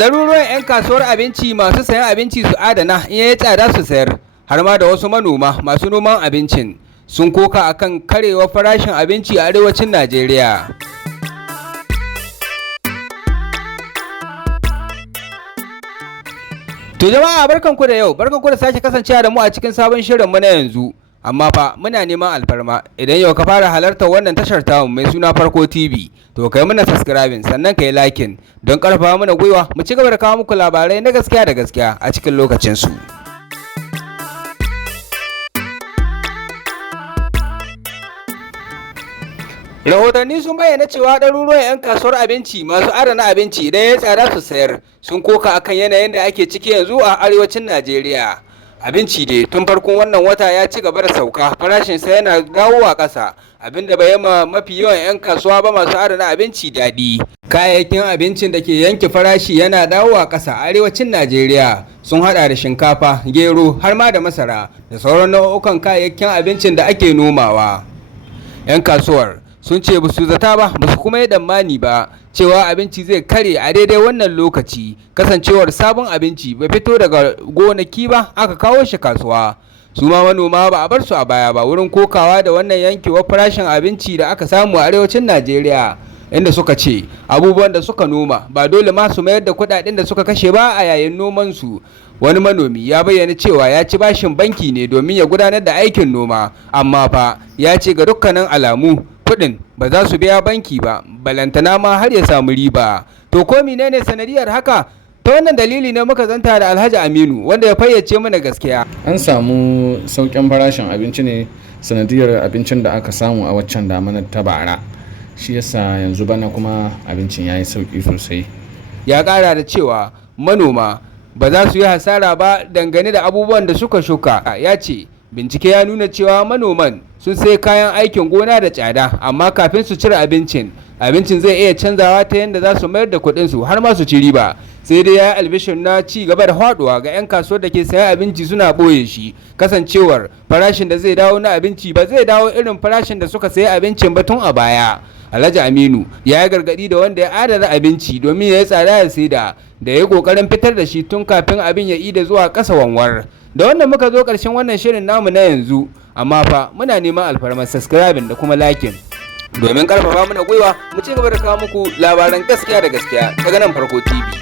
Ɗaruruwan 'yan kasuwar abinci masu sayan abinci su adana in yayi tsada su sayar, har ma da wasu manoma masu noman abincin sun koka akan karewar farashin abinci a arewacin Najeriya. To jama'a barkanku da yau, barkanku da sake kasancewa da mu a cikin sabon shirinmu na yanzu. Amma fa muna neman alfarma idan yau ka fara halartar wannan tashar tamu mai suna Farko TV, to kai muna subscribing sannan kai liking don karfafa mana gwiwa mu ci gaba da kawo muku labarai na gaskiya da gaskiya a cikin lokacin su. Rahotanni sun bayyana cewa ɗaruruwan 'yan kasuwar abinci masu adana abinci idan ya tsada su sayar sun koka akan yanayin da ake ciki yanzu a arewacin Najeriya. Abinci dai tun farkon wannan wata ya ci gaba da sauka, farashinsa yana dawowa ƙasa, abinda bai ma mafi yawan 'yan kasuwa ba masu adana abinci daɗi. Kayayyakin abincin da ke yanke farashi yana dawowa ƙasa a arewacin Najeriya sun haɗa da shinkafa, gero har ma da masara da sauran nau'ukan kayayyakin abincin da ake nomawa. 'Yan kasuwar sun ce ba su zata ba su kuma yi tsammani ba cewa abinci zai kare a daidai wannan lokaci, kasancewar sabon abinci bai fito daga gonaki ba aka kawo shi kasuwa. Su ma manoma ba a bar su a baya ba wurin kokawa da wannan yankewar farashin abinci da aka samu a arewacin Najeriya, inda suka ce abubuwan da suka noma ba dole ma su mayar da kuɗaɗen da suka kashe ba a yayin noman su. Wani manomi ya bayyana cewa ya ci bashin banki ne domin ya gudanar da aikin noma, amma fa ya ce ga dukkanin alamu kuɗin ba za su biya banki ba, balantana ma har ya samu riba. To ko menene sanadiyar haka? Ta wannan dalili ne muka zanta da Alhaji Aminu wanda ya fayyace mana gaskiya. An samu sauƙin farashin abinci ne sanadiyar abincin da aka samu a waccan damanar ta bara, shi yasa yanzu bana kuma abincin ya yi sauƙi sosai. Ya ƙara da cewa manoma ba za su yi hasara ba dangane da abubuwan da suka shuka. Ya ce bincike ya nuna cewa manoman sun sai kayan aikin gona da tsada, amma kafin su cire abincin zai iya canzawa ta yadda za su mayar da kuɗinsu har ma su ci riba. Sai dai ya yi albishin na ci gaba da faduwa ga 'yan kasuwar da ke sayan abinci suna ɓoye shi, kasancewar farashin da zai dawo na abinci ba zai dawo irin farashin da suka sayi abincin ba tun a baya. Alhaji Aminu ya yi gargaɗi da wanda ya adana abinci domin ya yi tsada ya saida da ya yi ƙoƙarin fitar da shi tun kafin abin ya ida zuwa ƙasa wanwar. Da wannan muka zo ƙarshen wannan shirin namu na yanzu, amma fa muna neman alfarmar subscribing da kuma liking domin ƙarfafa mana gwiwa mu ci gaba da kawo muku labaran gaskiya da gaskiya daga nan Farko TV.